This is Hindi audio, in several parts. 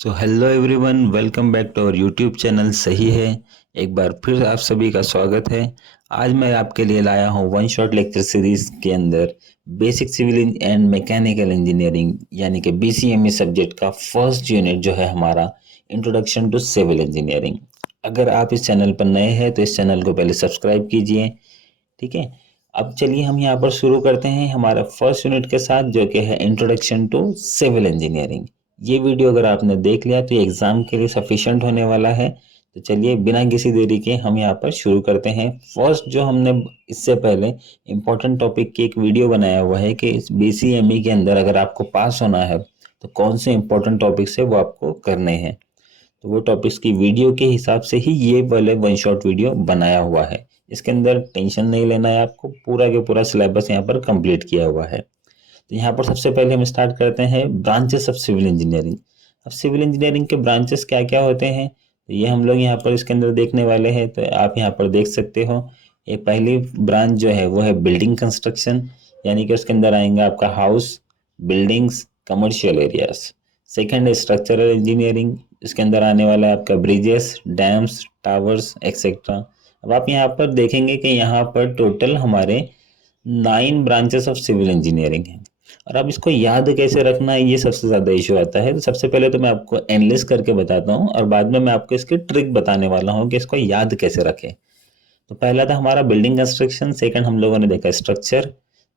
So hello everyone, welcome back to our YouTube channel. सही है, एक बार फिर आप सभी का स्वागत है। आज मैं आपके लिए लाया हूँ वन शॉट लेक्चर सीरीज के अंदर basic civil and mechanical engineering यानी कि बीसीएमई सब्जेक्ट का फर्स्ट यूनिट जो है हमारा इंट्रोडक्शन टू सिविल इंजीनियरिंग। अगर आप इस चैनल पर नए हैं तो इस चैनल को पहले सब्सक्राइब कीजिए। ठीक है, अब चलिए हम यहाँ पर शुरू करते हैं हमारा फर्स्ट यूनिट के साथ जो कि है इंट्रोडक्शन टू सिविल इंजीनियरिंग। ये वीडियो अगर आपने देख लिया तो ये एग्जाम के लिए सफिशिएंट होने वाला है। तो चलिए बिना किसी देरी के हम यहाँ पर शुरू करते हैं। फर्स्ट जो हमने इससे पहले इम्पोर्टेंट टॉपिक की एक वीडियो बनाया हुआ है कि इस बीसीएमई के अंदर अगर आपको पास होना है तो कौन से इम्पोर्टेंट टॉपिक्स है वो आपको करने हैं। तो वो टॉपिक्स की वीडियो के हिसाब से ही ये वाले वन शॉट वीडियो बनाया हुआ है। इसके अंदर टेंशन नहीं लेना है आपको, पूरा के पूरा सिलेबस यहाँ पर कंप्लीट किया हुआ है। तो यहाँ पर सबसे पहले हम स्टार्ट करते हैं ब्रांचेस ऑफ सिविल इंजीनियरिंग। अब सिविल इंजीनियरिंग के ब्रांचेस क्या क्या होते हैं तो ये हम लोग यहाँ पर इसके अंदर देखने वाले हैं। तो आप यहाँ पर देख सकते हो एक पहली ब्रांच जो है वो है बिल्डिंग कंस्ट्रक्शन, यानी कि उसके अंदर आएंगे आपका house, buildings, commercial areas. Second है स्ट्रक्चरल इंजीनियरिंग, इसके अंदर आने वाला है आपका ब्रिजेस, डैम्स, टावर्स एक्सेट्रा। अब आप यहाँ पर देखेंगे कि यहाँ पर टोटल हमारे 9 ब्रांचेस ऑफ सिविल इंजीनियरिंग है। और अब इसको याद कैसे रखना है ये सबसे ज़्यादा इशू आता है। तो सबसे पहले तो मैं आपको एनालिसिस करके बताता हूँ और बाद में मैं आपको इसकी ट्रिक बताने वाला हूँ कि इसको याद कैसे रखें। तो पहला था हमारा बिल्डिंग कंस्ट्रक्शन, सेकंड हम लोगों ने देखा स्ट्रक्चर,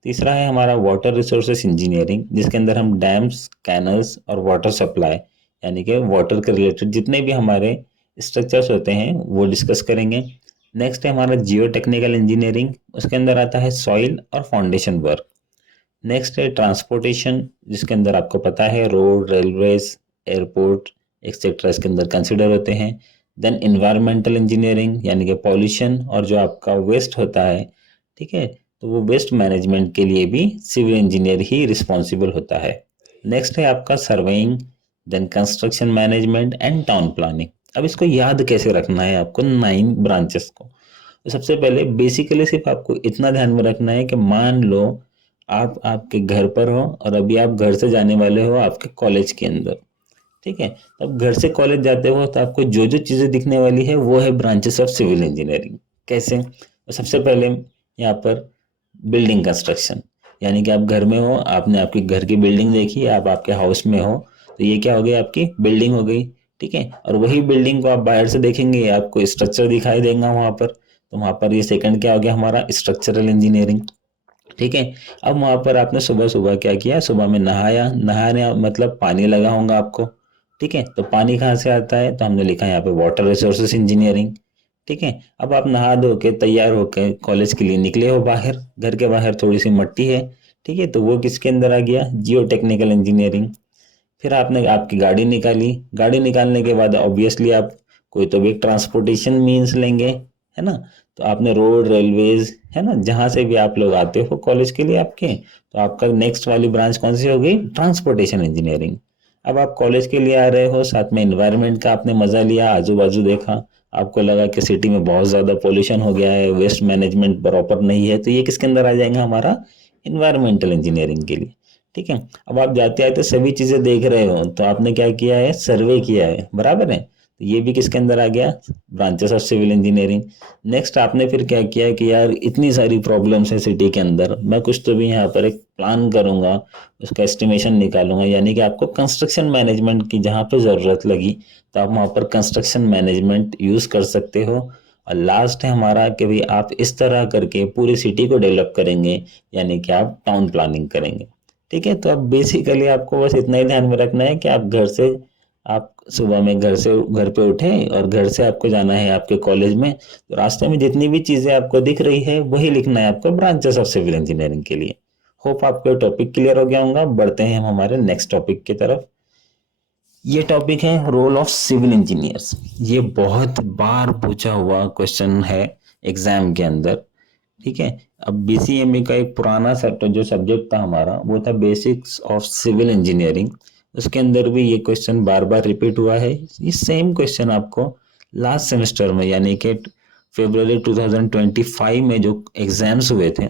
तीसरा है हमारा वाटर रिसोर्सेस इंजीनियरिंग जिसके अंदर हम डैम्स, कैनल्स और वाटर सप्लाई यानी कि वाटर के रिलेटेड जितने भी हमारे स्ट्रक्चर्स होते हैं वो डिस्कस करेंगे। नेक्स्ट है हमारा जियो टेक्निकल इंजीनियरिंग, उसके अंदर आता है सॉइल और फाउंडेशन वर्क। नेक्स्ट है ट्रांसपोर्टेशन जिसके अंदर आपको पता है रोड, रेलवेज, एयरपोर्ट एक्सेट्रा इसके अंदर कंसिडर होते हैं। देन इन्वायरमेंटल इंजीनियरिंग यानी कि पॉल्यूशन और जो आपका वेस्ट होता है, ठीक है, तो वो वेस्ट मैनेजमेंट के लिए भी सिविल इंजीनियर ही रिस्पॉन्सिबल होता है। नेक्स्ट है आपका surveying, then construction management and town planning. अब इसको याद कैसे रखना है आपको 9 ब्रांचेस को। तो सबसे पहले बेसिकली सिर्फ आपको इतना ध्यान में रखना है कि मान लो आप आपके घर पर हो और अभी आप घर से जाने वाले हो आपके कॉलेज के अंदर। ठीक है, तब घर से कॉलेज जाते हो तो आपको जो जो चीज़ें दिखने वाली है वो है ब्रांचेस ऑफ सिविल इंजीनियरिंग। कैसे? तो सबसे पहले यहाँ पर बिल्डिंग कंस्ट्रक्शन, यानी कि आप घर में हो, आपने आपके घर की बिल्डिंग देखी, आप आपके हाउस में हो, तो ये क्या हो गई, आपकी बिल्डिंग हो गई। ठीक है, और वही बिल्डिंग को आप बाहर से देखेंगे आपको स्ट्रक्चर दिखाई देगा वहां पर, तो वहां पर ये सेकंड क्या हो गया हमारा स्ट्रक्चरल इंजीनियरिंग। ठीक है, अब वहां पर आपने सुबह सुबह क्या किया, सुबह में नहाया, नहाने मतलब पानी लगा होगा आपको। ठीक है, तो पानी कहाँ से आता है, तो हमने लिखा है यहाँ पे वाटर रिसोर्सेस इंजीनियरिंग। ठीक है, अब आप नहा धो के तैयार होके कॉलेज के लिए निकले हो बाहर, घर के बाहर थोड़ी सी मट्टी है। ठीक है, तो वो किसके अंदर आ गया, जियो टेक्निकल इंजीनियरिंग। फिर आपने आपकी गाड़ी निकाली, गाड़ी निकालने के बाद ऑब्वियसली आप कोई तो भी एक ट्रांसपोर्टेशन मीन्स लेंगे, है ना। तो आपने रोड, रेलवेज, है ना, जहां से भी आप लोग आते हो कॉलेज के लिए आपके, तो आपका नेक्स्ट वाली ब्रांच कौन सी हो गई, ट्रांसपोर्टेशन इंजीनियरिंग। अब आप कॉलेज के लिए आ रहे हो, साथ में इन्वायरमेंट का आपने मजा लिया, आजू बाजू देखा, आपको लगा कि सिटी में बहुत ज्यादा पोल्यूशन हो गया है, वेस्ट मैनेजमेंट प्रॉपर नहीं है, तो ये किसके अंदर आ जाएगा हमारा इन्वायरमेंटल इंजीनियरिंग के लिए। ठीक है, अब आप जाते आते सभी चीजें देख रहे हो तो आपने क्या किया है, सर्वे किया है, बराबर है, तो ये भी किसके अंदर आ गया, branches of civil engineering. Next आपने फिर क्या किया कि यार इतनी सारी प्रॉब्लम्स है सिटी के अंदर, मैं कुछ तो भी यहाँ पर एक प्लान करूंगा, उसका एस्टिमेशन निकालूंगा, यानी कि आपको कंस्ट्रक्शन मैनेजमेंट की जहाँ पे जरूरत लगी तो आप वहाँ पर कंस्ट्रक्शन मैनेजमेंट यूज कर सकते हो। और लास्ट है हमारा कि भाई आप इस तरह करके पूरी सिटी को डेवलप करेंगे, यानी कि आप टाउन प्लानिंग करेंगे। ठीक है, तो अब बेसिकली आपको बस इतना ही ध्यान में रखना है कि आप घर से, आप सुबह में घर पे उठे और घर से आपको जाना है आपके कॉलेज में, तो रास्ते में जितनी भी चीजें आपको दिख रही है वही लिखना है आपको ब्रांचेस ऑफ सिविल इंजीनियरिंग के लिए। होप आपको टॉपिक क्लियर हो गया होगा। बढ़ते हैं हम हमारे नेक्स्ट टॉपिक की तरफ। ये टॉपिक है रोल ऑफ सिविल इंजीनियर्स। ये बहुत बार पूछा हुआ क्वेश्चन है एग्जाम के अंदर। ठीक है, अब बीसीएमई का एक पुराना जो सब्जेक्ट था हमारा वो था बेसिक्स ऑफ सिविल इंजीनियरिंग, उसके अंदर भी ये क्वेश्चन बार बार रिपीट हुआ है। ये सेम क्वेश्चन आपको लास्ट सेमेस्टर में यानी कि फरवरी 2025 में जो एग्जाम्स हुए थे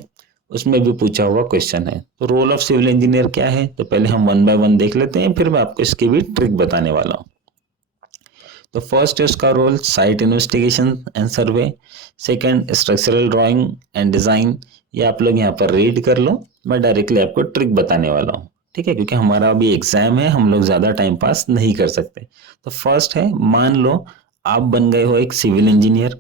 उसमें भी पूछा हुआ क्वेश्चन है। तो रोल ऑफ सिविल इंजीनियर क्या है, तो पहले हम वन बाय वन देख लेते हैं, फिर मैं आपको इसकी भी ट्रिक बताने वाला हूँ। तो फर्स्ट है उसका role site investigation and survey, second structural drawing and design. ये आप लोग यहाँ पर रीड कर लो, मैं डायरेक्टली आपको ट्रिक बताने वाला हूँ, ठीक है, क्योंकि हमारा अभी एग्जाम है, हम लोग ज्यादा टाइम पास नहीं कर सकते। तो फर्स्ट है, मान लो आप बन गए हो एक सिविल इंजीनियर,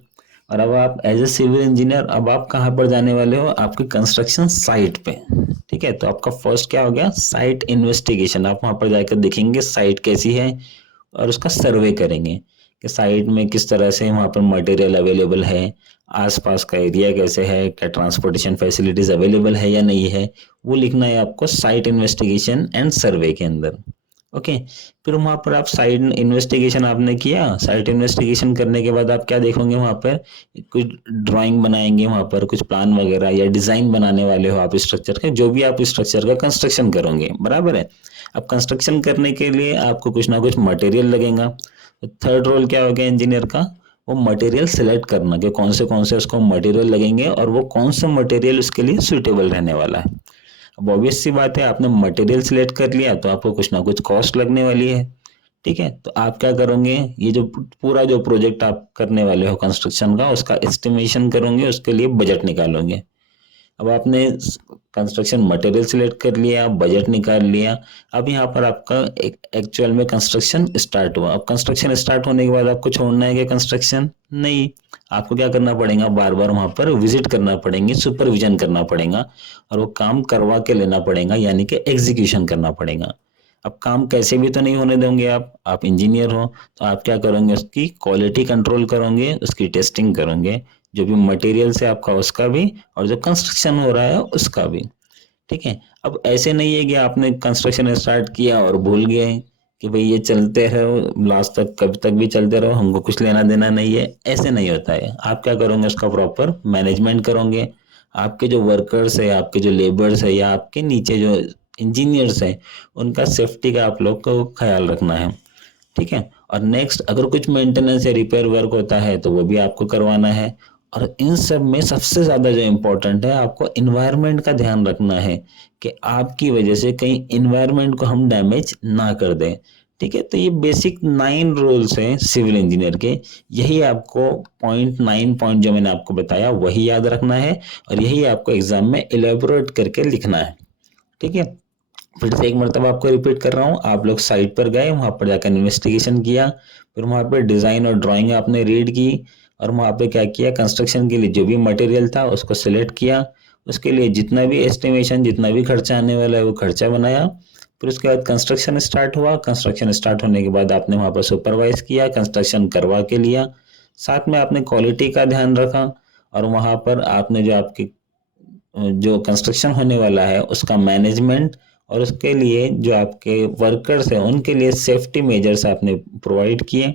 और अब आप एज ए सिविल इंजीनियर अब आप कहाँ पर जाने वाले हो, आपके कंस्ट्रक्शन साइट पे, ठीक है। तो आपका फर्स्ट क्या हो गया, साइट इन्वेस्टिगेशन। आप वहां पर जाकर देखेंगे साइट कैसी है और उसका सर्वे करेंगे कि साइट में किस तरह से वहां पर मटेरियल अवेलेबल है, आसपास का एरिया कैसे है, क्या ट्रांसपोर्टेशन फैसिलिटीज अवेलेबल है या नहीं है, वो लिखना है आपको साइट इन्वेस्टिगेशन एंड सर्वे के अंदर। ओके, फिर वहां पर आप साइट इन्वेस्टिगेशन आपने किया, साइट इन्वेस्टिगेशन करने के बाद आप क्या देखोगे, वहां पर कुछ ड्राइंग बनाएंगे, वहां पर कुछ प्लान वगैरह या डिजाइन बनाने वाले हो आप स्ट्रक्चर का, जो भी आप स्ट्रक्चर का कंस्ट्रक्शन करोगे, बराबर है। अब कंस्ट्रक्शन करने के लिए आपको कुछ ना कुछ मटेरियल लगेगा। तो थर्ड रोल क्या हो गया इंजीनियर का, वो मटेरियल सिलेक्ट करना कि कौन से उसको मटेरियल लगेंगे और वो कौन सा मटेरियल उसके लिए सुइटेबल रहने वाला है। अब ऑब्वियस सी बात है, आपने मटेरियल सिलेक्ट कर लिया तो आपको कुछ ना कुछ कॉस्ट लगने वाली है, ठीक है। तो आप क्या करोगे, ये जो पूरा जो प्रोजेक्ट आप करने वाले हो कंस्ट्रक्शन का, उसका एस्टिमेशन करोगे, उसके लिए बजट निकालोगे। अब आपने कंस्ट्रक्शन मटेरियल सिलेक्ट कर लिया, बजट निकाल लिया, अब यहाँ पर आपका एक्चुअल में कंस्ट्रक्शन स्टार्ट हुआ। अब कंस्ट्रक्शन स्टार्ट होने के बाद आपको छोड़ना है कि कंस्ट्रक्शन नहीं, आपको क्या करना पड़ेगा, बार बार वहां पर विजिट करना पड़ेंगे, सुपरविजन करना पड़ेगा और वो काम करवा के लेना पड़ेगा, यानी कि एग्जीक्यूशन करना पड़ेगा। अब काम कैसे भी तो नहीं होने देंगे आप इंजीनियर हो, तो आप क्या करोगे, उसकी क्वालिटी कंट्रोल करोगे, उसकी टेस्टिंग करोगे, जो भी मटेरियल से आपका उसका भी, और जो कंस्ट्रक्शन हो रहा है उसका भी, ठीक है। अब ऐसे नहीं है कि आपने कंस्ट्रक्शन स्टार्ट किया और भूल गए कि भाई ये चलते रहो लास्ट तक, कब तक भी चलते रहो, हमको कुछ लेना देना नहीं है, ऐसे नहीं होता है। आप क्या करोगे, उसका प्रॉपर मैनेजमेंट करोगे, आपके जो वर्कर्स है, आपके जो लेबर्स है, या आपके नीचे जो इंजीनियर्स है, उनका सेफ्टी का आप लोग को ख्याल रखना है, ठीक है। और नेक्स्ट, अगर कुछ मेंटेनेंस या रिपेयर वर्क होता है तो वो भी आपको करवाना है। और इन सब में सबसे ज्यादा जो इम्पोर्टेंट है, आपको इन्वायरमेंट का ध्यान रखना है कि आपकी वजह से कहीं इन्वायरमेंट को हम डैमेज ना कर दें, ठीक है। तो ये बेसिक 9 रूल्स हैं सिविल इंजीनियर के, यही आपको पॉइंट 9 पॉइंट जो मैंने आपको बताया वही याद रखना है, और यही आपको एग्जाम में इलेबोरेट करके लिखना है, ठीक है। फिर से एक मरतबा आपको रिपीट कर रहा हूँ, आप लोग साइट पर गए, वहां पर जाकर इन्वेस्टिगेशन किया, फिर वहां पर डिजाइन और ड्राइंग आपने रीड की, और वहां पे क्या किया, कंस्ट्रक्शन के लिए जो भी मटेरियल था उसको सिलेक्ट किया, उसके लिए जितना भी एस्टिमेशन, जितना भी खर्चा आने वाला है वो खर्चा बनाया। फिर उसके बाद कंस्ट्रक्शन स्टार्ट हुआ, कंस्ट्रक्शन स्टार्ट होने के बाद आपने वहां पर सुपरवाइज किया, कंस्ट्रक्शन करवा के लिया, साथ में आपने क्वालिटी का ध्यान रखा, और वहां पर आपने जो आपकी जो कंस्ट्रक्शन होने वाला है उसका मैनेजमेंट, और उसके लिए जो आपके वर्कर्स हैं उनके लिए सेफ्टी मेजर्स आपने प्रोवाइड किए।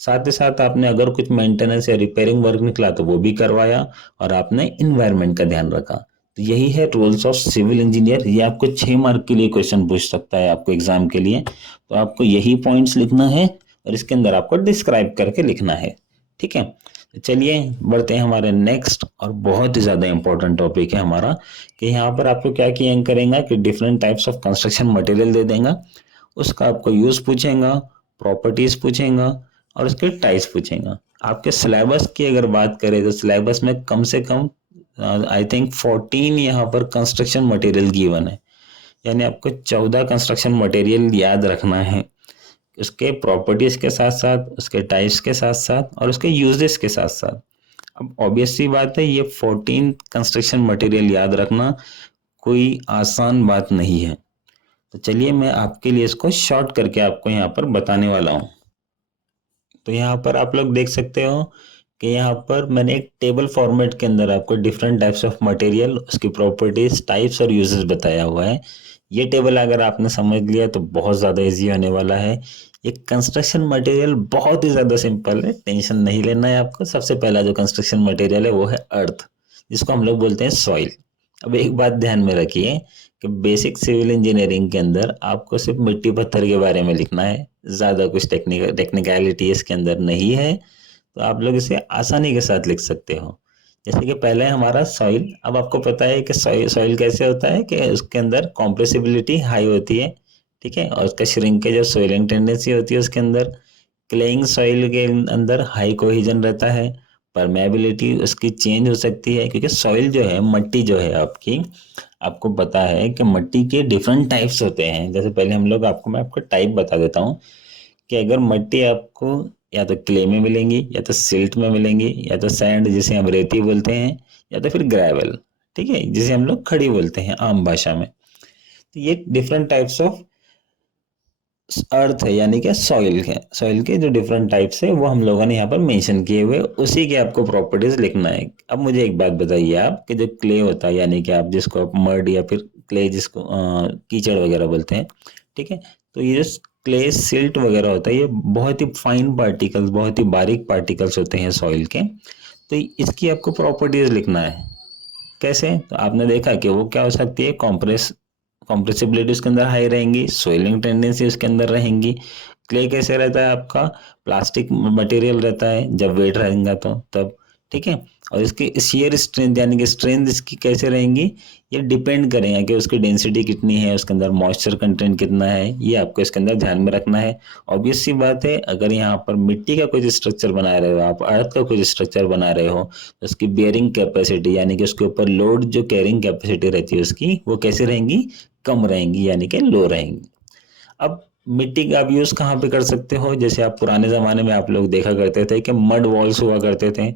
साथ ही साथ आपने अगर कुछ मेंटेनेंस या रिपेयरिंग वर्क निकला तो वो भी करवाया, और आपने इन्वायरमेंट का ध्यान रखा। तो यही है रूल्स ऑफ सिविल इंजीनियर। ये आपको 6 मार्क के लिए क्वेश्चन पूछ सकता है आपको एग्जाम के लिए, तो आपको यही पॉइंट्स लिखना है और इसके अंदर आपको डिस्क्राइब करके लिखना है, ठीक है। चलिए बढ़ते हैं हमारे नेक्स्ट और बहुत ही ज्यादा इंपॉर्टेंट टॉपिक है हमारा, कि यहाँ पर आपको क्या किया करेगा कि different types of construction material दे देगा, उसका आपको यूज पूछेगा, प्रॉपर्टीज पूछेगा, और उसके टाइप्स पूछेगा। आपके सिलेबस की अगर बात करें तो सिलेबस में कम से कम आई थिंक 14 यहाँ पर कंस्ट्रक्शन मटेरियल गिवन है, यानी आपको 14 कंस्ट्रक्शन मटेरियल याद रखना है, उसके प्रॉपर्टीज के साथ साथ, उसके टाइप्स के साथ साथ, और उसके यूजेस के साथ साथ। अब ऑब्वियस सी बात है, ये 14 कंस्ट्रक्शन मटेरियल याद रखना कोई आसान बात नहीं है। तो चलिए मैं आपके लिए इसको शॉर्ट करके आपको यहाँ पर बताने वाला हूँ। तो यहाँ पर आप लोग देख सकते हो कि यहाँ पर मैंने एक टेबल फॉर्मेट के अंदर आपको डिफरेंट टाइप्स ऑफ मटेरियल, उसकी प्रॉपर्टीज, टाइप्स और यूजेस बताया हुआ है। ये टेबल अगर आपने समझ लिया तो बहुत ज़्यादा इजी होने वाला है। ये कंस्ट्रक्शन मटेरियल बहुत ही ज़्यादा सिंपल है, टेंशन नहीं लेना है आपको। सबसे पहला जो कंस्ट्रक्शन मटेरियल है वो है अर्थ, जिसको हम लोग बोलते हैं सॉइल। अब एक बात ध्यान में रखिए कि बेसिक सिविल इंजीनियरिंग के अंदर आपको सिर्फ मिट्टी पत्थर के बारे में लिखना है, ज़्यादा कुछ टेक्निकलिटी इसके अंदर नहीं है, तो आप लोग इसे आसानी के साथ लिख सकते हो। जैसे कि पहले हमारा सॉइल, अब आपको पता है कि सॉइल कैसे होता है कि उसके अंदर कॉम्प्रेसिबिलिटी हाई होती है, ठीक है, और उसका श्रिंकेज और सोइलिंग टेंडेंसी होती है उसके अंदर। क्लेइंग सॉइल के अंदर हाई कोहेजन रहता है, परमेबिलिटी उसकी चेंज हो सकती है, क्योंकि सॉइल जो है, मट्टी जो है आपकी, आपको पता है कि मट्टी के डिफरेंट टाइप्स होते हैं। जैसे पहले मैं आपको टाइप बता देता हूँ कि अगर मट्टी आपको या तो क्ले में मिलेंगी, या तो सिल्ट में मिलेंगी, या तो सैंड जिसे हम रेती बोलते हैं, या तो फिर ग्रेवल, ठीक है, जिसे हम लोग खड़ी बोलते हैं आम भाषा में। तो ये डिफरेंट टाइप्स ऑफ अर्थ है, यानी कि सॉइल के जो डिफरेंट टाइप्स है वो हम लोगों ने यहाँ पर मेंशन किए हुए, उसी के आपको प्रॉपर्टीज लिखना है। अब मुझे एक बात बताइए आप, कि जो क्ले होता है, यानी कि आप जिसको आप मड या फिर क्ले, जिसको कीचड़ वगैरह बोलते हैं, ठीक है, तो ये जो क्ले सिल्ट वगैरह होता है, ये बहुत ही फाइन पार्टिकल्स, बहुत ही बारीक पार्टिकल्स होते हैं सॉइल के। तो इसकी आपको प्रॉपर्टीज लिखना है। कैसे? तो आपने देखा कि वो क्या हो सकती है, कॉम्प्रेसिबिलिटी उसके अंदर हाई रहेंगी, सोइलिंग टेंडेंसी उसके अंदर रहेंगी। क्ले कैसे रहता है आपका, प्लास्टिक मटेरियल रहता है जब वेट रहेगा तो तब, ठीक है। और इसकी शियर स्ट्रेंथ, यानी कि स्ट्रेंथ इसकी कैसे रहेंगी, ये डिपेंड करेगा कि उसकी डेंसिटी कितनी है, उसके अंदर मॉइस्चर कंटेंट कितना है, ये आपको इसके अंदर ध्यान में रखना है। ऑब्वियस सी बात है, अगर यहाँ पर मिट्टी का कुछ स्ट्रक्चर बना रहे हो आप, अर्थ का कुछ स्ट्रक्चर बना रहे हो, तो उसकी बेयरिंग कैपेसिटी, यानी कि उसके ऊपर लोड जो कैरिंग कैपेसिटी रहती है उसकी, वो कैसे रहेंगी, कम रहेंगी, यानी कि लो रहेंगी। अब मिट्टी का आप यूज कहाँ पे कर सकते हो, जैसे आप पुराने जमाने में आप लोग देखा करते थे कि मड वॉल्स हुआ करते थे,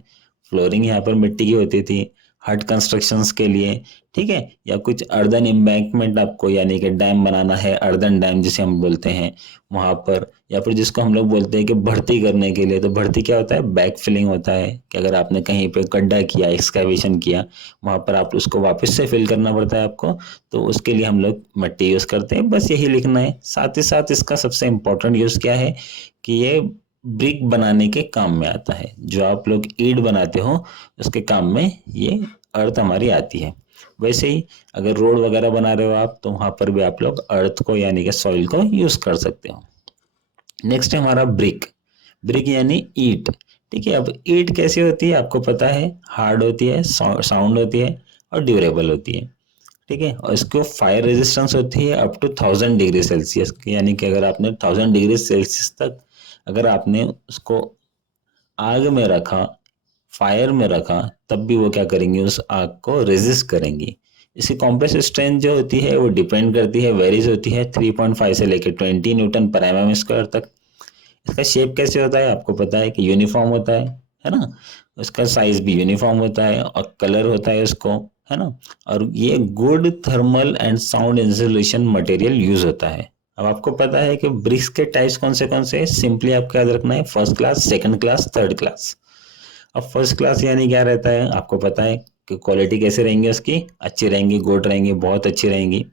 फ्लोरिंग यहाँ पर मिट्टी की होती थी हट कंस्ट्रक्शंस के लिए, ठीक है। या कुछ अर्दन एम्बैंकमेंट आपको, यानी कि डैम बनाना है, अर्दन डैम जिसे हम बोलते हैं वहां पर, या फिर जिसको हम लोग बोलते हैं कि भर्ती करने के लिए। तो भर्ती क्या होता है, बैक फिलिंग होता है, कि अगर आपने कहीं पे गड्ढा किया, एक्सकैवेशन किया, वहां पर आप उसको वापस से फिल करना पड़ता है आपको, तो उसके लिए हम लोग मिट्टी यूज करते हैं। बस यही लिखना है। साथ ही साथ इसका सबसे इंपॉर्टेंट यूज क्या है, कि ये ब्रिक बनाने के काम में आता है। जो आप लोग ईंट बनाते हो उसके काम में ये अर्थ हमारी आती है। वैसे ही अगर रोड वगैरह बना रहे हो आप, तो वहां पर भी आप लोग अर्थ को, यानी कि सॉइल को यूज कर सकते हो। नेक्स्ट है हमारा ब्रिक। ब्रिक यानी ईंट, ठीक है। अब ईंट कैसी होती है आपको पता है, हार्ड होती है, साउंड होती है, और ड्यूरेबल होती है, ठीक है। और इसको फायर रेजिस्टेंस होती है अप टू 1000 डिग्री सेल्सियस, यानी कि अगर आपने 1000 डिग्री सेल्सियस तक अगर आपने उसको आग में रखा, फायर में रखा, तब भी वो क्या करेंगी, उस आग को रेजिस्ट करेंगी। इसकी कॉम्प्रेस स्ट्रेंथ जो होती है वो डिपेंड करती है, वेरीज होती है 3.5 से लेकर 20 न्यूटन पर एमएम स्क्वायर तक। इसका शेप कैसे होता है आपको पता है, कि यूनिफॉर्म होता है ना। उसका साइज भी यूनिफॉर्म होता है, और कलर होता है उसको, है ना। और ये good thermal and sound insulation material use होता है। अब आपको पता है कि ब्रिक्स के टाइप्स कौन से हैं? सिंपली आपको याद रखना है, first class, second class, third class. अब फर्स्ट क्लास यानी क्या रहता है आपको पता है, कि क्वालिटी कैसे रहेंगी उसकी, अच्छी रहेंगी, गुड रहेंगी, बहुत अच्छी रहेंगी।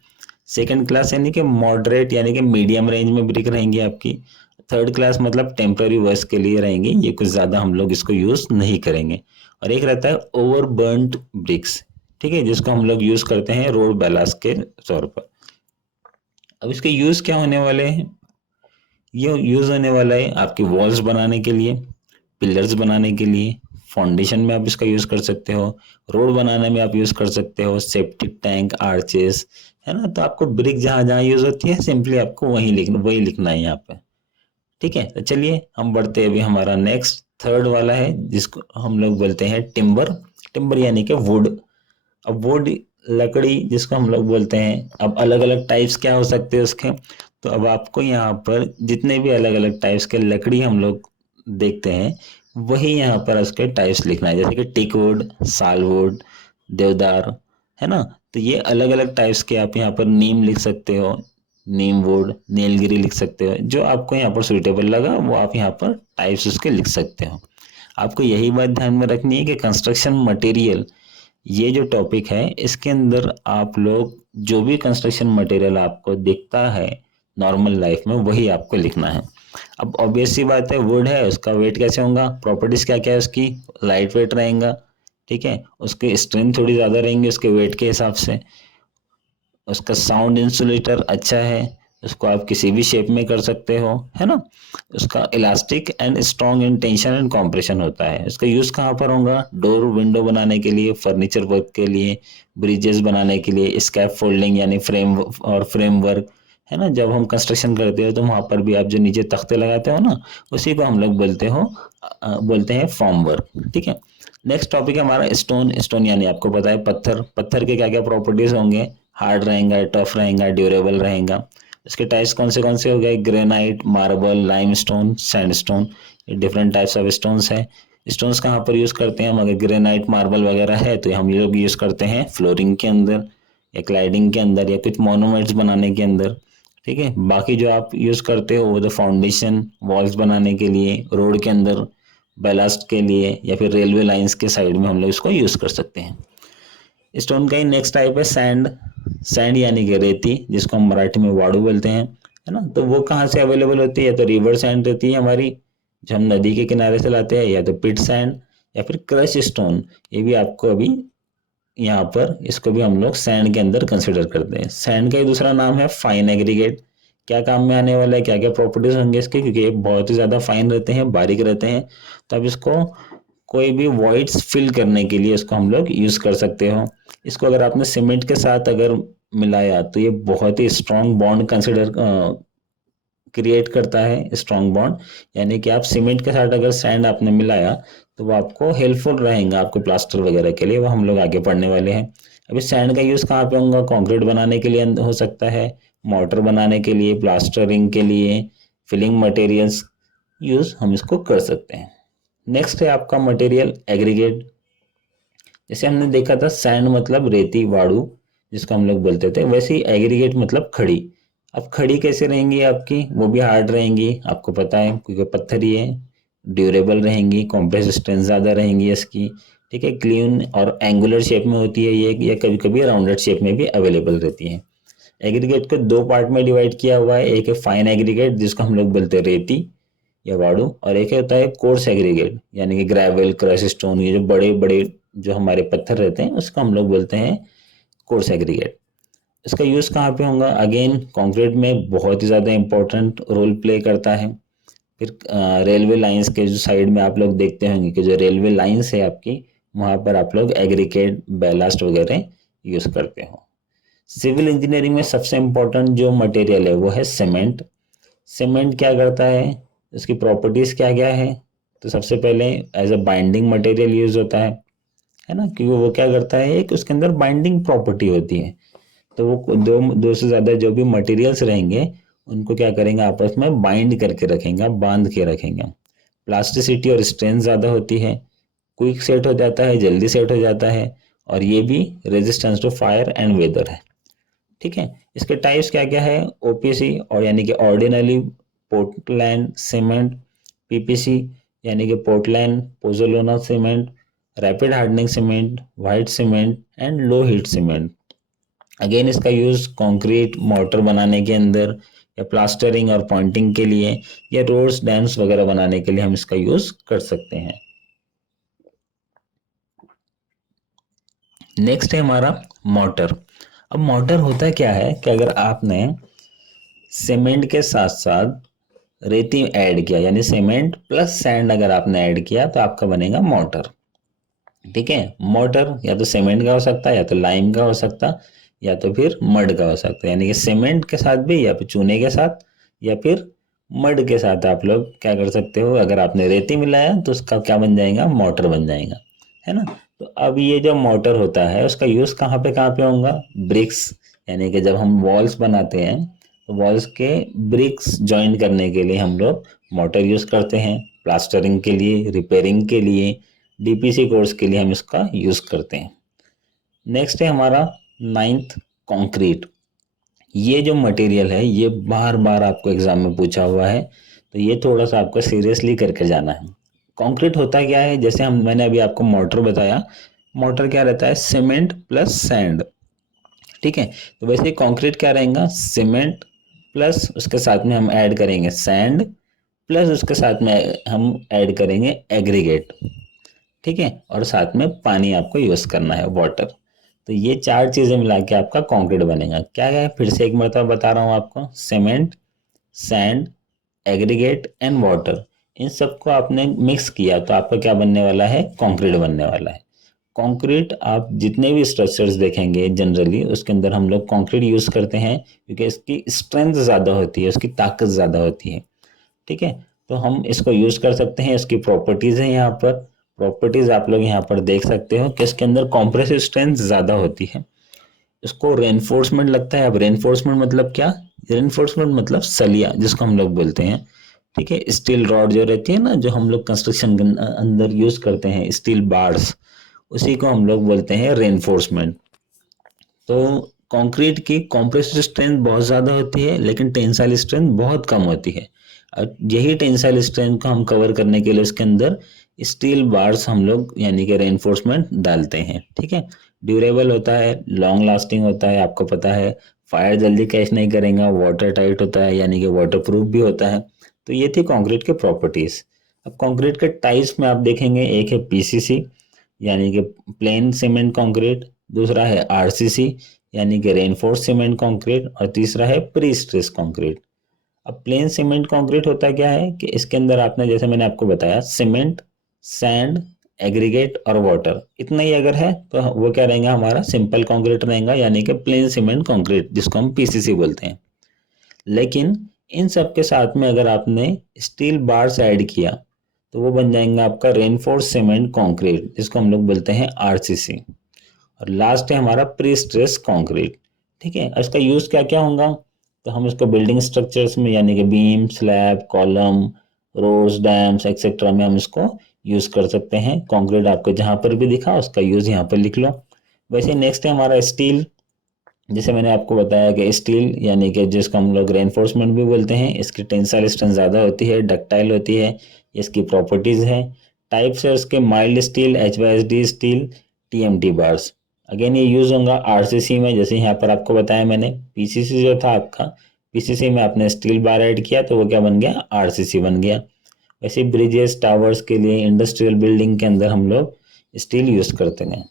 सेकंड क्लास यानी कि मॉडरेट, यानी कि मीडियम रेंज में ब्रिक रहेंगी आपकी। थर्ड क्लास मतलब टेम्पररी वर्क के लिए रहेंगी, ये कुछ ज्यादा हम लोग इसको यूज नहीं करेंगे। और एक रहता है ओवर बर्न्ड ब्रिक्स, ठीक है, जिसको हम लोग यूज करते हैं रोड बैलास्ट के तौर पर। अब इसके यूज क्या होने वाले हैं, ये यूज होने वाला है आपकी वॉल्स बनाने के लिए, पिलर्स बनाने के लिए, फाउंडेशन में आप इसका यूज कर सकते हो, रोड बनाने में आप यूज कर सकते हो, सेप्टिक टैंक, आर्चेस, है ना। तो आपको ब्रिक जहां जहां यूज होती है, सिंपली आपको वही लिखना है यहाँ पे, ठीक है। तो चलिए हम बढ़ते हैं, अभी हमारा नेक्स्ट थर्ड वाला है, जिसको हम लोग बोलते हैं टिम्बर। टिम्बर यानी कि वुड। अब वुड, लकड़ी जिसको हम लोग बोलते हैं। अब अलग अलग टाइप्स क्या हो सकते हैं उसके, तो अब आपको यहाँ पर जितने भी अलग अलग टाइप्स के लकड़ी हम लोग देखते हैं, वही यहाँ पर उसके टाइप्स लिखना है। जैसे कि टीक वुड, साल वुड, देवदार, है ना। तो ये अलग अलग टाइप्स के आप यहाँ पर नीम लिख सकते हो, नीम वुड, नीलगिरी लिख सकते हो। जो आपको यहाँ पर सुटेबल लगा वो आप यहाँ पर टाइप्स उसके लिख सकते हो। आपको यही बात ध्यान में रखनी है कि कंस्ट्रक्शन मटेरियल, ये जो टॉपिक है, इसके अंदर आप लोग जो भी कंस्ट्रक्शन मटेरियल आपको दिखता है नॉर्मल लाइफ में, वही आपको लिखना है। अब ऑब्वियस सी बात है, वुड है, उसका वेट कैसे होगा, प्रॉपर्टीज क्या क्या है उसकी, लाइट वेट रहेगा, ठीक है, उसकी स्ट्रेंथ थोड़ी ज्यादा रहेंगी उसके वेट के हिसाब से, उसका साउंड इंसुलेटर अच्छा है, उसको आप किसी भी शेप में कर सकते हो, है ना। उसका elastic and strong in tension and compression होता है। इसका यूज कहाँ पर होगा, डोर विंडो बनाने के लिए, फर्नीचर वर्क के लिए, ब्रिजेस बनाने के लिए, स्कैप फोल्डिंग यानी फ्रेम और फ्रेमवर्क, है ना। जब हम कंस्ट्रक्शन करते हो तो वहां पर भी आप जो नीचे तख्ते लगाते हो ना, उसी को हम लोग बोलते हैं फॉर्म वर्क। ठीक है। नेक्स्ट टॉपिक है हमारा स्टोन। स्टोन यानी आपको पता है पत्थर। पत्थर के क्या क्या प्रॉपर्टीज होंगे, हार्ड रहेगा, टफ रहेगा, ड्यूरेबल रहेगा। इसके टाइप्स कौन से हो गए, ग्रेनाइट, मार्बल, लाइमस्टोन, सैंडस्टोन। ये डिफरेंट टाइप्स ऑफ स्टोन्स है। स्टोन्स कहाँ पर यूज करते हैं हम, अगर ग्रेनाइट मार्बल वगैरह है तो हम लोग यूज करते हैं फ्लोरिंग के अंदर या क्लाइडिंग के अंदर या कुछ मोनूमेंट्स बनाने के अंदर। ठीक है। बाकी जो आप यूज करते हो वो तो फाउंडेशन वॉल्स बनाने के लिए, रोड के अंदर बैलास्ट के लिए, या फिर रेलवे लाइंस के साइड में हम लोग इसको यूज कर सकते हैं। स्टोन का ही नेक्स्ट टाइप है सैंड। सैंड यानी कि रेती, जिसको हम मराठी में वाड़ू बोलते हैं, है ना। तो वो कहाँ से अवेलेबल होती है, या तो रिवर सैंड रहती है हमारी जो हम नदी के किनारे से लाते हैं, या तो पिट सैंड, या फिर क्रश स्टोन। ये भी आपको अभी यहाँ पर इसको भी हम लोग सैंड के अंदर कंसिडर करते हैं। सैंड का ही दूसरा नाम है फाइन एग्रीगेट। क्या काम में आने वाला है, क्या क्या प्रॉपर्टीज होंगे इसके, क्योंकि ये बहुत ही ज्यादा फाइन रहते हैं, बारीक रहते हैं। तो अब इसको कोई भी वॉइड्स फिल करने के लिए इसको हम लोग यूज कर सकते हो। इसको अगर आपने सीमेंट के साथ अगर मिलाया तो ये बहुत ही स्ट्रॉन्ग बॉन्ड कंसिडर क्रिएट करता है, स्ट्रॉन्ग बॉन्ड। यानी कि आप सीमेंट के साथ अगर सैंड आपने मिलाया तो वो आपको हेल्पफुल रहेगा आपको प्लास्टर वगैरह के लिए। वो हम लोग आगे पढ़ने वाले हैं। अभी सैंड का यूज कहाँ पे होगा, कंक्रीट बनाने के लिए हो सकता है, मोटर बनाने के लिए, प्लास्टरिंग के लिए, फिलिंग मटेरियल्स यूज हम इसको कर सकते हैं। नेक्स्ट है आपका मटेरियल एग्रीगेट। जैसे हमने देखा था सैंड मतलब रेती वाड़ू जिसको हम लोग बोलते थे, वैसे ही एग्रीगेट मतलब खड़ी। अब खड़ी कैसे रहेंगी आपकी, वो भी हार्ड रहेंगी, आपको पता है क्योंकि पत्थर ही है। ड्यूरेबल रहेंगी, कॉम्प्रेस स्ट्रेंथ ज़्यादा रहेंगी इसकी। ठीक है। क्लीन और एंगुलर शेप में होती है ये, या कभी कभी राउंडेड शेप में भी अवेलेबल रहती है। एग्रीगेट को दो पार्ट में डिवाइड किया हुआ है। एक है फाइन एग्रीगेट जिसको हम लोग बोलते हैं रेती या वाड़ू, और एक होता है कोर्स एग्रीगेट यानी कि ग्रेवल, क्रश स्टोन। ये जो बड़े बड़े जो हमारे पत्थर रहते हैं उसको हम लोग बोलते हैं कोर्स एग्रीगेट। इसका यूज कहाँ पे होगा, अगेन कंक्रीट में बहुत ही ज्यादा इंपॉर्टेंट रोल प्ले करता है। फिर रेलवे लाइंस के जो साइड में आप लोग देखते होंगे कि जो रेलवे लाइंस है आपकी, वहां पर आप लोग एग्रीगेट, बैलास्ट वगैरह यूज करते हो। सिविल इंजीनियरिंग में सबसे इंपॉर्टेंट जो मटेरियल है वो है सीमेंट। सीमेंट क्या करता है, उसकी प्रॉपर्टीज क्या क्या है, तो सबसे पहले as a binding material use होता है ना, क्योंकि वो क्या करता है, एक उसके अंदर बाइंडिंग प्रॉपर्टी होती है। तो वो दो से ज्यादा जो भी मटेरियल्स रहेंगे उनको क्या करेंगे, आपस में बाइंड करके रखेंगे, बांध के रखेंगे। प्लास्टिसिटी और स्ट्रेंथ ज्यादा होती है, क्विक सेट हो जाता है, जल्दी सेट हो जाता है, और ये भी resistance to fire and weather है। ठीक है। इसके टाइप्स क्या क्या है, ओपीसी और यानी कि ऑर्डिनरी पोर्टलैंड सीमेंट, पीपीसी यानी कि Portland pozzolana cement, rapid hardening cement, white cement and low heat cement. Again इसका यूज कंक्रीट मोर्टर बनाने के अंदर, या प्लास्टरिंग और पॉइंटिंग के लिए, या रोड्स डैम्स वगैरह बनाने के लिए हम इसका यूज कर सकते हैं। नेक्स्ट है हमारा मोटर। अब मोटर होता क्या है कि अगर आपने सीमेंट के साथ साथ रेती ऐड किया, यानी सीमेंट प्लस सैंड अगर आपने ऐड किया तो आपका बनेगा मोटर। ठीक है। मोटर या तो सीमेंट का हो सकता है, या तो लाइम का हो सकता, या तो फिर मड का हो सकता है। यानी कि सीमेंट के साथ भी, या फिर चूने के साथ, या फिर मड के साथ आप लोग क्या कर सकते हो, अगर आपने रेती मिलाया तो उसका क्या बन जाएगा, मोटर बन जाएगा, है ना। तो अब ये जो मोटर होता है उसका यूज कहाँ पे होगा, ब्रिक्स, यानी कि जब हम वॉल्स बनाते हैं तो वॉल्स के ब्रिक्स ज्वाइन करने के लिए हम लोग मोटर यूज करते हैं। प्लास्टरिंग के लिए, रिपेयरिंग के लिए, डीपीसी कोर्स के लिए हम इसका यूज करते हैं। नेक्स्ट है हमारा नाइन्थ, कंक्रीट। ये जो मटेरियल है ये बार बार आपको एग्जाम में पूछा हुआ है, तो ये थोड़ा सा आपको सीरियसली करके जाना है। कंक्रीट होता क्या है, जैसे मैंने अभी आपको मोटर बताया, मोटर क्या रहता है, सीमेंट प्लस सैंड। ठीक है। तो वैसे कंक्रीट क्या रहेगा, सीमेंट प्लस उसके साथ में हम ऐड करेंगे सैंड, प्लस उसके साथ में हम ऐड करेंगे एग्रीगेट। ठीक है। और साथ में पानी आपको यूज करना है, वाटर। तो ये चार चीजें मिला के आपका कंक्रीट बनेगा। क्या है, फिर से एक मरतबा बता रहा हूँ आपको, cement, sand, aggregate and water, इन सबको आपने मिक्स किया तो आपका क्या बनने वाला है, कंक्रीट बनने वाला है। कंक्रीट आप जितने भी स्ट्रक्चर्स देखेंगे जनरली उसके अंदर हम लोग कंक्रीट यूज करते हैं क्योंकि इसकी स्ट्रेंथ ज़्यादा होती है, उसकी ताकत ज़्यादा होती है। ठीक है, तो हम इसको यूज कर सकते हैं। इसकी प्रॉपर्टीज है, यहाँ पर प्रॉपर्टीज आप लोग यहाँ पर देख सकते हो कि इसके अंदर कॉम्प्रेसिव स्ट्रेंथ ज़्यादा होती है। इसको रेनफोर्समेंट लगता है। अब रेनफोर्समेंट मतलब क्या? रेनफोर्समेंट मतलब सलिया जिसको हम लोग बोलते हैं। ठीक है, स्टील रॉड जो रहती है ना, जो हम लोग कंस्ट्रक्शन के अंदर यूज करते हैं, स्टील बार्स, उसी को हम लोग बोलते हैं रेनफोर्समेंट। तो कंक्रीट की कॉम्प्रेसिव स्ट्रेंथ बहुत ज़्यादा होती है लेकिन टेंसाइल स्ट्रेंथ बहुत कम होती है। और यही टेंसाइल स्ट्रेंथ को हम कवर करने के लिए उसके अंदर स्टील बार्स हम लोग यानी कि रेनफोर्समेंट डालते हैं। ठीक है, ड्यूरेबल होता है, लॉन्ग लास्टिंग होता है, आपको पता है फायर जल्दी कैच नहीं करेगा, वाटर टाइट होता है यानी कि वाटर प्रूफ भी होता है। तो ये थी कंक्रीट के प्रॉपर्टीज। अब कंक्रीट के टाइप्स में आप देखेंगे, एक है पीसीसी यानी कि प्लेन सीमेंट कंक्रीट, दूसरा है आरसीसी यानी कि रेनफोर्स सीमेंट कंक्रीट, और तीसरा है प्री स्ट्रेस कंक्रीट। अब प्लेन सीमेंट कंक्रीट होता क्या है कि इसके अंदर आपने, जैसे मैंने आपको बताया, सीमेंट, सैंड, एग्रीगेट और वाटर, इतना ही अगर है तो वो क्या रहेगा, हमारा सिंपल कंक्रीट रहेगा यानी कि प्लेन सीमेंट कंक्रीट जिसको हम पीसीसी बोलते हैं। लेकिन इन सब के साथ में अगर आपने स्टील बार्स ऐड किया तो वो बन जाएंगे आपका रेनफोर्स सीमेंट कंक्रीट जिसको हम लोग बोलते हैं आरसीसी। और लास्ट है हमारा प्री स्ट्रेस कंक्रीट। ठीक है, इसका यूज क्या क्या होगा, तो हम इसको बिल्डिंग स्ट्रक्चर्स में यानी कि beam, slab, column, roads, dams etcetera में हम इसको यूज कर सकते हैं। कंक्रीट आपको जहां पर भी दिखा उसका यूज यहाँ पर लिख लो। वैसे नेक्स्ट है हमारा स्टील। जैसे मैंने आपको बताया कि स्टील यानी कि जिसको हम लोग रेनफोर्समेंट भी बोलते हैं, इसकी टेंसाइल स्ट्रेंथ ज़्यादा होती है, डक्टाइल होती है, इसकी प्रॉपर्टीज है। टाइप्स है उसके, mild steel, HYSD steel, TMT bars. Again ये यूज होगा आरसीसी में, जैसे यहाँ पर आपको बताया मैंने। पीसीसी जो था आपका, पीसीसी में आपने स्टील बार ऐड किया तो वो क्या बन गया, आरसीसी बन गया। वैसे ब्रिजेस, टावर्स के लिए, इंडस्ट्रियल बिल्डिंग के अंदर हम लोग स्टील यूज करते हैं।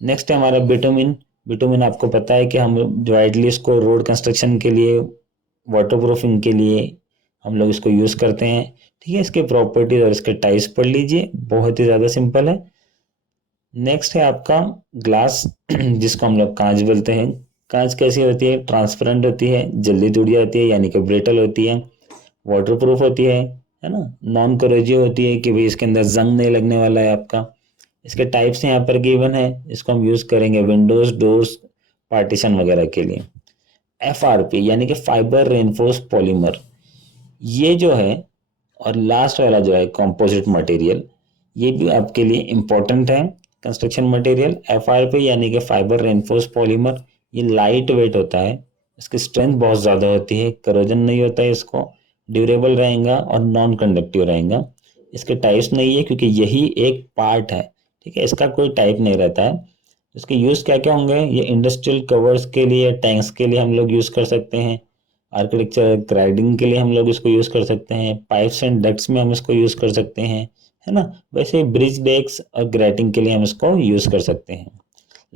नेक्स्ट है हमारा बिटुमिन। बिटुमिन आपको पता है कि हम वाइडली इसको रोड कंस्ट्रक्शन के लिए, वाटर प्रूफिंग के लिए हम लोग इसको यूज करते हैं। ठीक है, इसके प्रॉपर्टीज और इसके टाइप्स पढ़ लीजिए, बहुत ही ज्यादा सिंपल है। नेक्स्ट है आपका ग्लास जिसको हम लोग कांच बोलते हैं। कांच कैसी होती है, ट्रांसपेरेंट होती है, जल्दी टूट जाती है यानी कि ब्रिटल होती है, वाटर प्रूफ होती है ना, नॉन करोजिव होती है कि भाई इसके अंदर जंग नहीं लगने वाला है आपका। इसके टाइप्स यहाँ पर गिवन है, इसको हम यूज करेंगे विंडोज, डोर्स, पार्टीशन वगैरह के लिए। FRP यानी कि फाइबर रेनफोर्स पॉलीमर, ये जो है, और लास्ट वाला जो है कंपोजिट मटेरियल, ये भी आपके लिए इंपॉर्टेंट है कंस्ट्रक्शन मटेरियल। FRP यानी कि फाइबर रेनफोर्स पॉलीमर, ये लाइट वेट होता है, इसकी स्ट्रेंथ बहुत ज़्यादा होती है, करोजन नहीं होता है इसको, ड्यूरेबल रहेगा और नॉन कंडक्टिव रहेगा। इसके टाइप्स नहीं है क्योंकि यही एक पार्ट है। ठीक है, इसका कोई टाइप नहीं रहता है। इसके यूज़ क्या क्या होंगे, ये इंडस्ट्रियल कवर्स के लिए, टैंक्स के लिए हम लोग यूज़ कर सकते हैं, आर्किटेक्चर ग्राइडिंग के लिए हम लोग इसको यूज़ कर सकते हैं, पाइप्स एंड डक्ट्स में हम इसको यूज़ कर सकते हैं, है ना। वैसे ब्रिज डेक्स और ग्रेटिंग के लिए हम इसको यूज़ कर सकते हैं।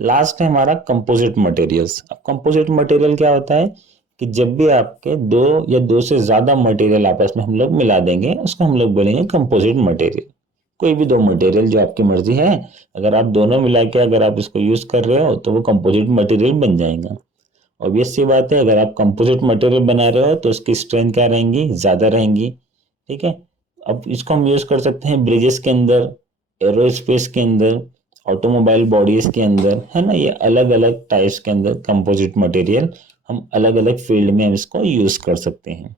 लास्ट है हमारा कंपोजिट मटेरियल्स। अब कंपोजिट मटेरियल क्या होता है कि जब भी आपके दो या दो से ज़्यादा मटेरियल आपस में हम लोग मिला देंगे उसको हम लोग बोलेंगे कंपोजिट मटेरियल। कोई भी दो मटेरियल जो आपकी मर्जी है, अगर आप दोनों मिला के अगर आप इसको यूज़ कर रहे हो तो वो कंपोजिट मटेरियल बन जाएगा। ऑब्वियस सी बात है, अगर आप कंपोजिट मटेरियल बना रहे हो तो उसकी स्ट्रेंथ क्या रहेंगी, ज़्यादा रहेंगी। ठीक है, अब इसको हम यूज़ कर सकते हैं ब्रिजेस के अंदर, एरोस्पेस के अंदर, ऑटोमोबाइल बॉडीज के अंदर, है ना। ये अलग अलग टाइप्स के अंदर कंपोजिट मटेरियल हम अलग अलग फील्ड में हम इसको यूज़ कर सकते हैं।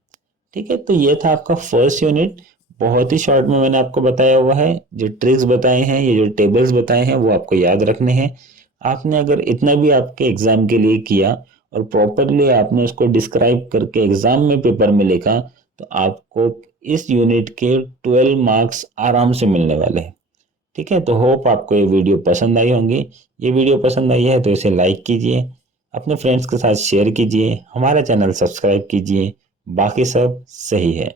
ठीक है, तो ये था आपका फर्स्ट यूनिट। बहुत ही शॉर्ट में मैंने आपको बताया हुआ है, जो ट्रिक्स बताए हैं, ये जो टेबल्स बताए हैं वो आपको याद रखने हैं। आपने अगर इतना भी आपके एग्जाम के लिए किया और प्रॉपरली आपने उसको डिस्क्राइब करके एग्जाम में पेपर में लिखा तो आपको इस यूनिट के 12 मार्क्स आराम से मिलने वाले हैं। ठीक है, तो होप आपको ये वीडियो पसंद आई होंगी। ये वीडियो पसंद आई है तो इसे लाइक कीजिए, अपने फ्रेंड्स के साथ शेयर कीजिए, हमारा चैनल सब्सक्राइब कीजिए। बाकी सब सही है।